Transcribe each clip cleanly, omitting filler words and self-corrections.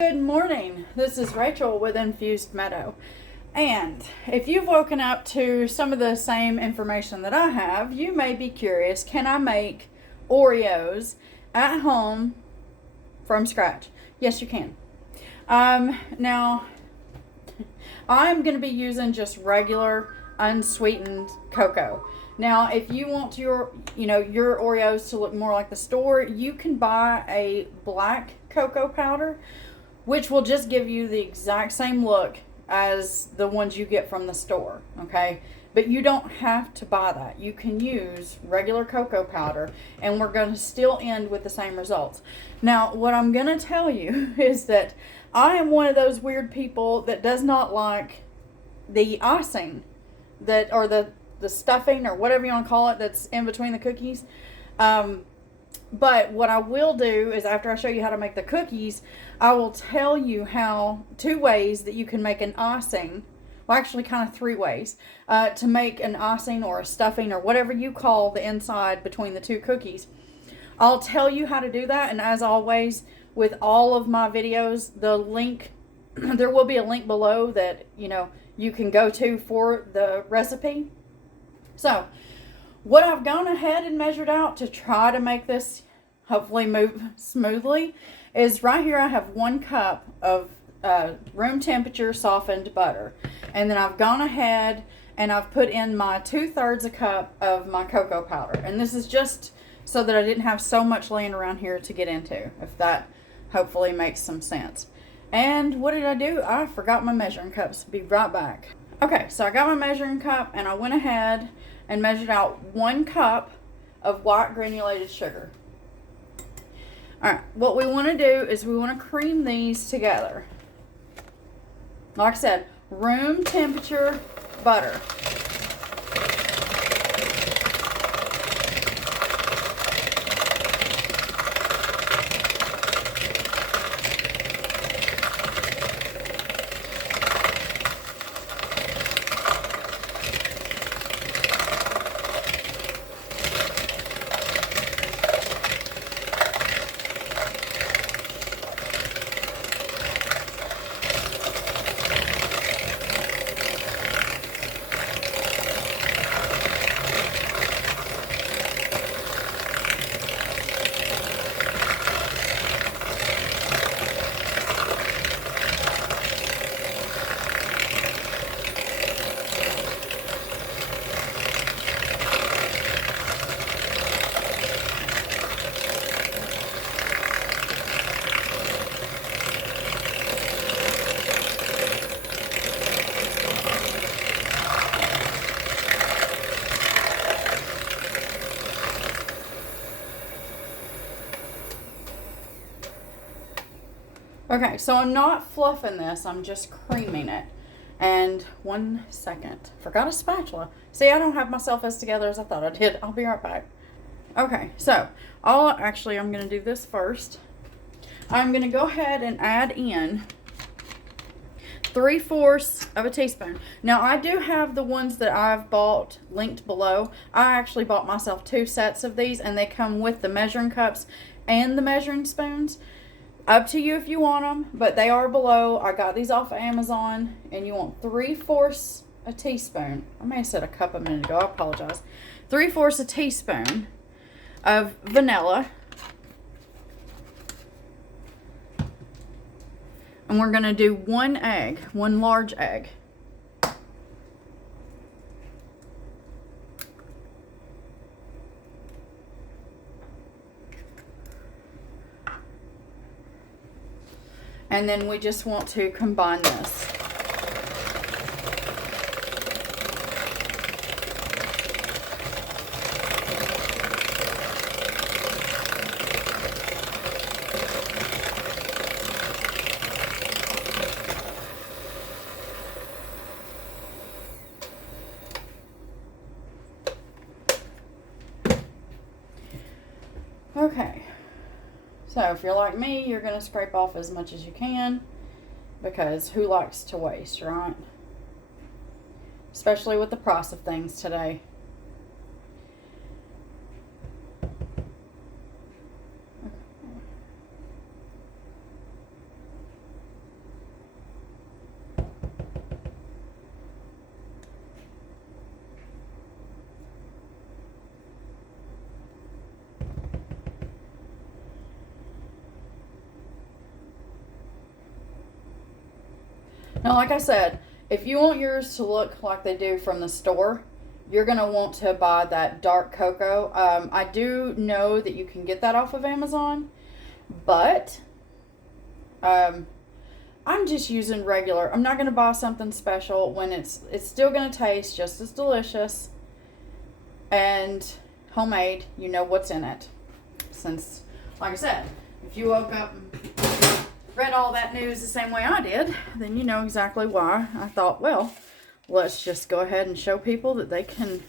Good morning. This is Rachel with Infused Meadow. And if you've woken up to some of the same information that I have, you may be curious, can I make Oreos at home from scratch? Yes, you can. Now, I'm going to be using just regular unsweetened cocoa. Now, if you want your Oreos to look more like the store, you can buy a black cocoa powder, which will just give you the exact same look as the ones you get from the store, okay? But you don't have to buy that. You can use regular cocoa powder, and we're going to still end with the same results. Now, what I'm going to tell you is that I am one of those weird people that does not like the icing, or the stuffing, or whatever you want to call it, that's in between the cookies. But what I will do is, after I show you how to make the cookies, I will tell you two ways that you can make an icing. Well, actually kind of three ways to make an icing or a stuffing or whatever you call the inside between the two cookies. I'll tell you how to do that, and as always with all of my videos, there will be a link below that you can go to for the recipe. So what I've gone ahead and measured out to try to make this hopefully move smoothly is right here. I have 1 cup of room temperature softened butter. And then I've gone ahead and I've put in my 2/3 a cup of my cocoa powder. And this is just so that I didn't have so much laying around here to get into, if that hopefully makes some sense. And what did I do? I forgot my measuring cups. Be right back. Okay, so I got my measuring cup and I went ahead and measured out 1 cup of white granulated sugar. Alright, what we want to do is we want to cream these together. Like I said, room temperature butter. Okay, so I'm not fluffing this, I'm just creaming it. And 1 second, forgot a spatula. See, I don't have myself as together as I thought I did. I'll be right back. Okay, so I'm going to do this first. I'm going to go ahead and add in 3/4 of a teaspoon. Now, I do have the ones that I've bought linked below. I actually bought myself 2 sets of these, and they come with the measuring cups and the measuring spoons. Up to you if you want them, but they are below. I got these off of Amazon, and you want 3/4 a teaspoon. I may have said a cup a minute ago. I apologize. 3/4 a teaspoon of vanilla. And we're going to do 1 egg, 1 large egg. And then we just want to combine this. Okay. So if you're like me, you're going to scrape off as much as you can, because who likes to waste, right? Especially with the price of things today. Now, like I said, if you want yours to look like they do from the store, you're going to want to buy that dark cocoa. I do know that you can get that off of Amazon, but I'm just using regular. I'm not going to buy something special when it's still going to taste just as delicious and homemade. You know what's in it. Since, like I said, if you woke up and read all that news the same way I did, then you know exactly why I thought, well, let's just go ahead and show people that they can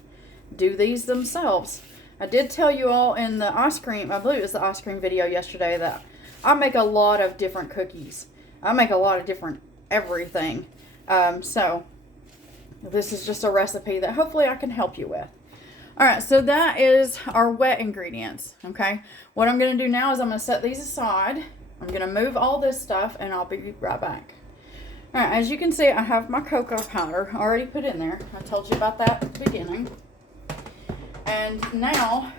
do these themselves. I did tell you all in the ice cream, I believe it was the ice cream video yesterday, that I make a lot of different cookies. I make a lot of different everything. So this is just a recipe that hopefully I can help you with. All right, so that is our wet ingredients, okay? What I'm going to do now is I'm going to set these aside. I'm going to move all this stuff, and I'll be right back. All right, as you can see, I have my cocoa powder already put in there. I told you about that at the beginning. And now,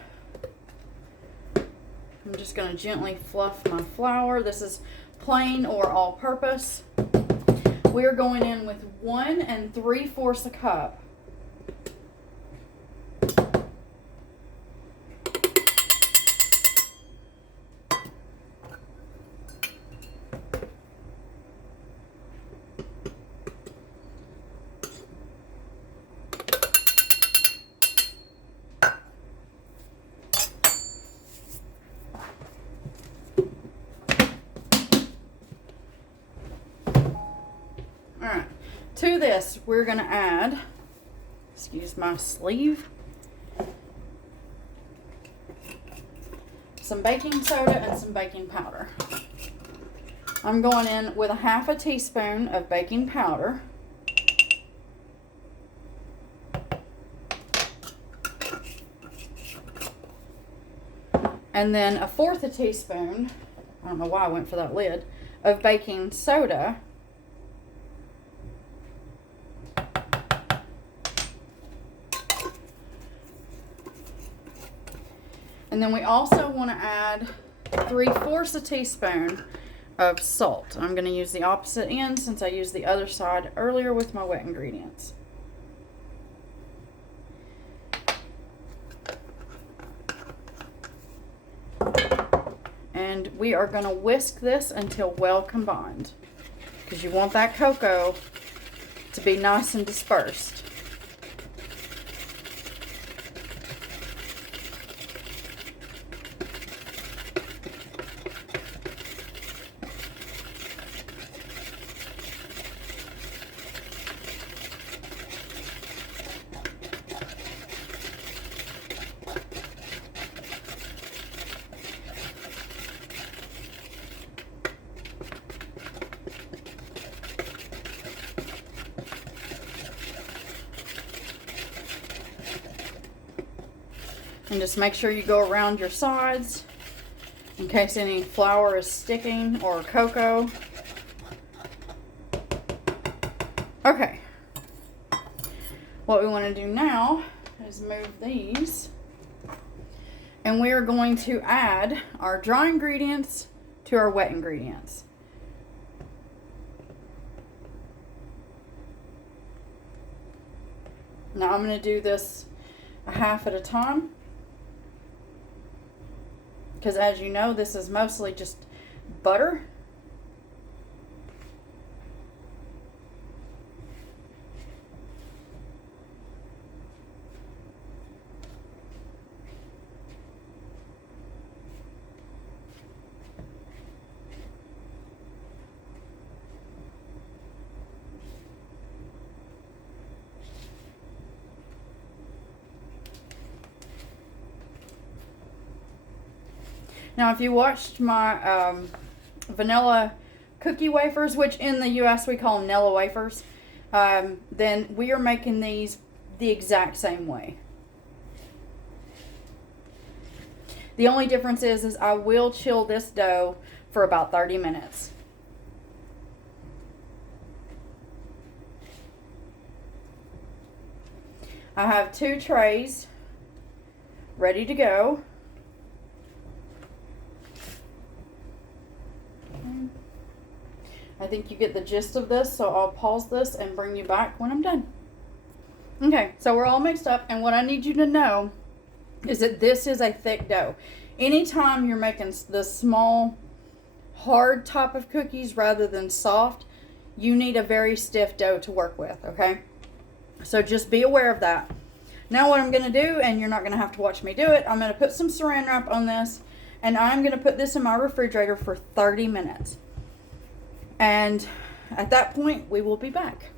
I'm just going to gently fluff my flour. This is plain or all-purpose. We're going in with 1 3/4 cup. Alright, to this we're going to add, excuse my sleeve, some baking soda and some baking powder. I'm going in with a 1/2 teaspoon of baking powder. And then a 1/4 teaspoon, I don't know why I went for that lid, of baking soda. And then we also want to add 3/4 teaspoon of salt. I'm going to use the opposite end since I used the other side earlier with my wet ingredients. And we are going to whisk this until well combined, because you want that cocoa to be nice and dispersed. And just make sure you go around your sides in case any flour is sticking or cocoa. Okay. What we want to do now is move these. And we are going to add our dry ingredients to our wet ingredients. Now I'm going to do this a half at a time, because as you know, this is mostly just butter. Now, if you watched my vanilla cookie wafers, which in the U.S. we call them Nella wafers, then we are making these the exact same way. The only difference is I will chill this dough for about 30 minutes. I have 2 trays ready to go. I think you get the gist of this, so I'll pause this and bring you back when I'm done. Okay, so we're all mixed up, and what I need you to know is that this is a thick dough. Anytime you're making the small, hard type of cookies rather than soft, you need a very stiff dough to work with, okay? So just be aware of that. Now what I'm going to do, and you're not going to have to watch me do it, I'm going to put some saran wrap on this, and I'm going to put this in my refrigerator for 30 minutes. And at that point, we will be back.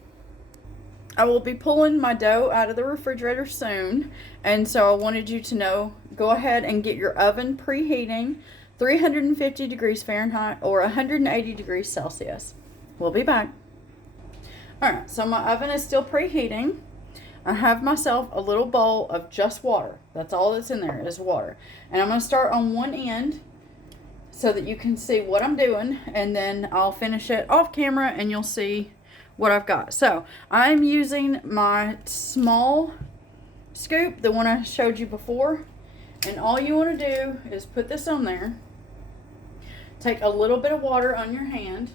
I will be pulling my dough out of the refrigerator soon, and so I wanted you to know, go ahead and get your oven preheating, 350 degrees Fahrenheit or 180 degrees Celsius. We'll be back. Alright, so my oven is still preheating. I have myself a little bowl of just water. That's all that's in there is water. And I'm going to start on one end so that you can see what I'm doing, and then I'll finish it off camera and you'll see what I've got. So I'm using my small scoop, the one I showed you before, and all you want to do is put this on there, take a little bit of water on your hand,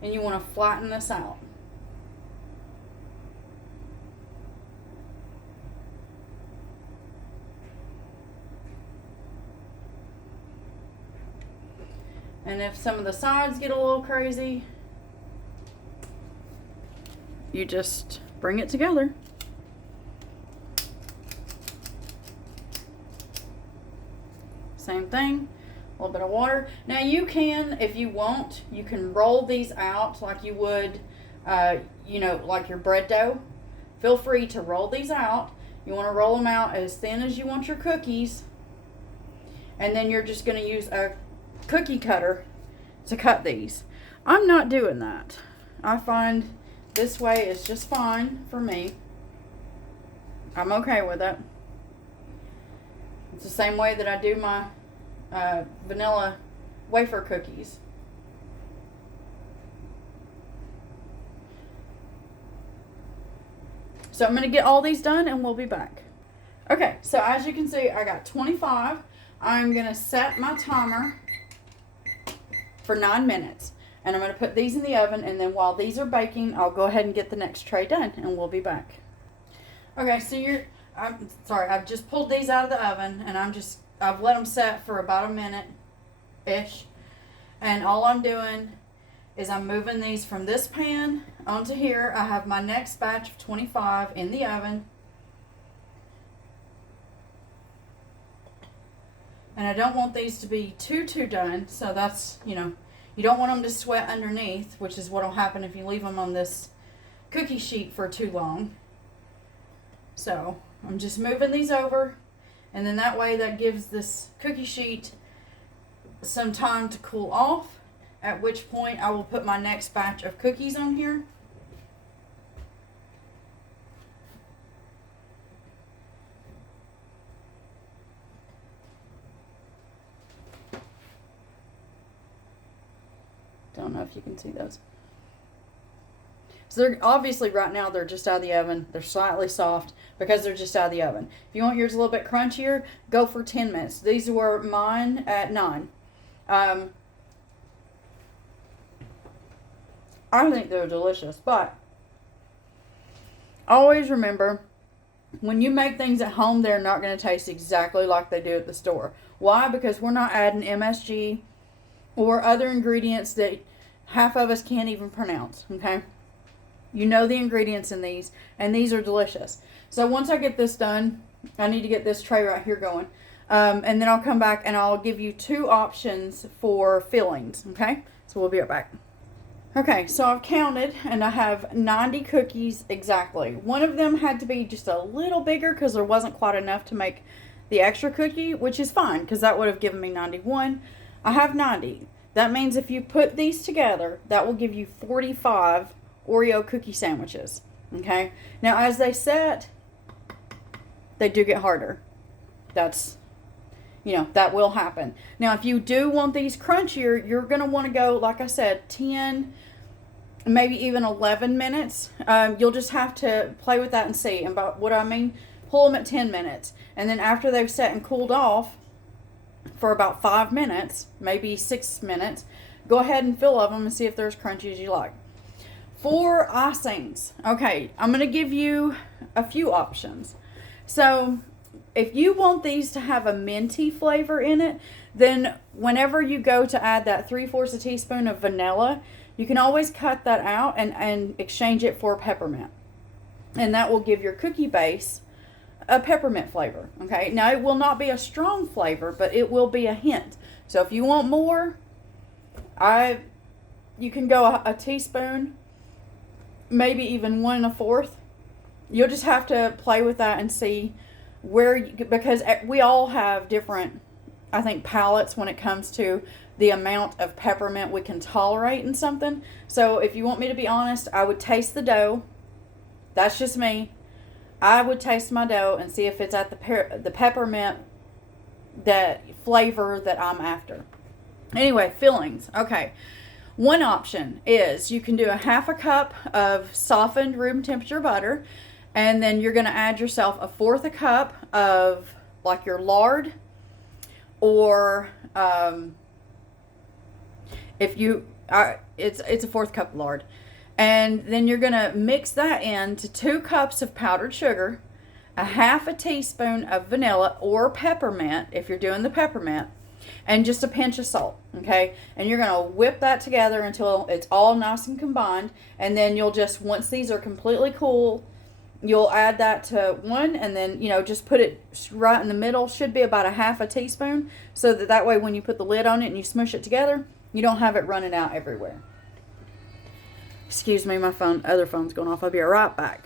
and you want to flatten this out. And if some of the sides get a little crazy, you just bring it together. Same thing, a little bit of water. Now you can, if you want, you can roll these out like you would, you know, like your bread dough. Feel free to roll these out. You want to roll them out as thin as you want your cookies. And then you're just going to use a cookie cutter to cut these. I'm not doing that. I find this way is just fine for me. I'm okay with it. It's the same way that I do my vanilla wafer cookies. So I'm going to get all these done and we'll be back. Okay, so as you can see, I got 25. I'm going to set my timer for 9 minutes. And I'm going to put these in the oven, and then while these are baking, I'll go ahead and get the next tray done, and we'll be back. Okay, so I've just pulled these out of the oven, and I've let them set for about a minute-ish. And all I'm doing is I'm moving these from this pan onto here. I have my next batch of 25 in the oven. And I don't want these to be too done, so that's, you know, you don't want them to sweat underneath, which is what will happen if you leave them on this cookie sheet for too long. So I'm just moving these over, and then that way that gives this cookie sheet some time to cool off, at which point I will put my next batch of cookies on here. Don't know if you can see those. So they're obviously right now they're just out of the oven. They're slightly soft because they're just out of the oven. If you want yours a little bit crunchier, go for 10 minutes. These were mine at 9. I think they're delicious, but always remember, when you make things at home, they're not going to taste exactly like they do at the store. Why? Because we're not adding MSG or other ingredients that half of us can't even pronounce, okay? You know the ingredients in these, and these are delicious. So once I get this done, I need to get this tray right here going. And then I'll come back and I'll give you 2 options for fillings, okay? So we'll be right back. Okay, so I've counted, and I have 90 cookies exactly. One of them had to be just a little bigger because there wasn't quite enough to make the extra cookie, which is fine because that would have given me 91. I have 90. That means if you put these together, that will give you 45 Oreo cookie sandwiches. Okay? Now, as they set, they do get harder. That's, you know, that will happen. Now, if you do want these crunchier, you're going to want to go, like I said, 10, maybe even 11 minutes. You'll just have to play with that and see. And by what I mean, pull them at 10 minutes. And then after they've set and cooled off for about 5 minutes, maybe 6 minutes, go ahead and fill of them and see if they're as crunchy as you like. For icings, okay, I'm going to give you a few options. So if you want these to have a minty flavor in it, then whenever you go to add that 3/4 teaspoon of vanilla, you can always cut that out and exchange it for peppermint. And that will give your cookie base a peppermint flavor. Okay, now it will not be a strong flavor, but it will be a hint. So if you want more, you can go a teaspoon, maybe even 1 1/4. You'll just have to play with that and see where, because we all have different, I think, palates when it comes to the amount of peppermint we can tolerate in something. So if you want me to be honest, I would taste the dough. That's just me. I would taste my dough and see if it's at the peppermint, that flavor that I'm after. Anyway, fillings. Okay. One option is you can do a 1/2 cup of softened room temperature butter, and then you're going to add yourself a 1/4 cup of like your lard, or if you it's a 1/4 cup lard. And then you're going to mix that into 2 cups of powdered sugar, a 1/2 teaspoon of vanilla or peppermint if you're doing the peppermint, and just a pinch of salt, okay? And you're going to whip that together until it's all nice and combined. And then you'll just, once these are completely cool, you'll add that to one, and then, just put it right in the middle. Should be about a 1/2 teaspoon, so that way when you put the lid on it and you smush it together, you don't have it running out everywhere. Excuse me, my other phone's going off. I'll be right back.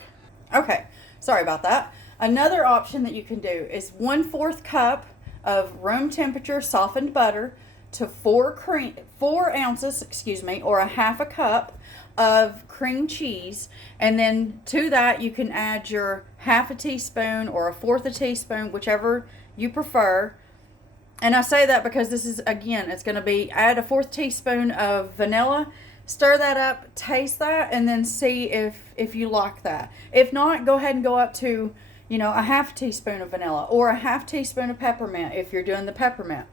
Okay, sorry about that. Another option that you can do is 1/4 cup of room temperature softened butter to 4 ounces, or a 1/2 cup of cream cheese. And then to that, you can add your 1/2 teaspoon or a 1/4 teaspoon, whichever you prefer. And I say that because this is, again, it's going to be, add a 1/4 teaspoon of vanilla. Stir that up, taste that, and then see if you like that. If not, go ahead and go up to, a 1/2 teaspoon of vanilla or a 1/2 teaspoon of peppermint if you're doing the peppermint.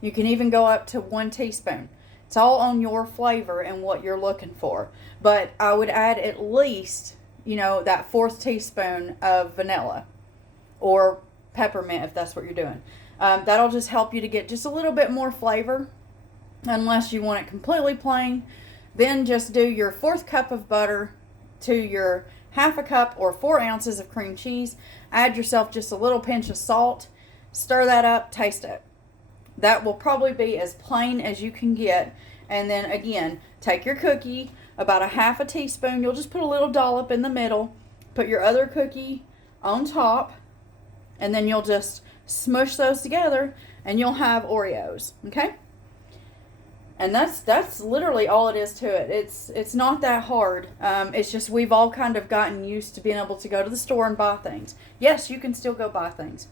You can even go up to 1 teaspoon. It's all on your flavor and what you're looking for. But I would add at least, that 1/4 teaspoon of vanilla or peppermint if that's what you're doing. That'll just help you to get just a little bit more flavor, unless you want it completely plain. Then just do your 1/4 cup of butter to your 1/2 cup or 4 ounces of cream cheese. Add yourself just a little pinch of salt. Stir that up, taste it. That will probably be as plain as you can get. And then again, take your cookie, about a 1/2 teaspoon. You'll just put a little dollop in the middle. Put your other cookie on top. And then you'll just smush those together and you'll have Oreos. Okay? And that's literally all it is to it. It's not that hard. It's just we've all kind of gotten used to being able to go to the store and buy things. Yes, you can still go buy things.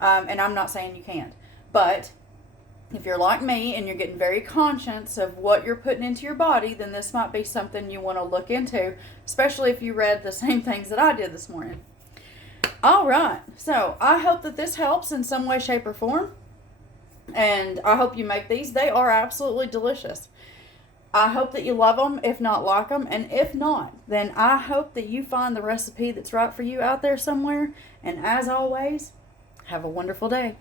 And I'm not saying you can't. But if you're like me and you're getting very conscious of what you're putting into your body, then this might be something you want to look into, especially if you read the same things that I did this morning. All right. So I hope that this helps in some way, shape, or form. And I hope you make these. They are absolutely delicious. I hope that you love them, if not like them. And if not, then I hope that you find the recipe that's right for you out there somewhere. And as always, have a wonderful day.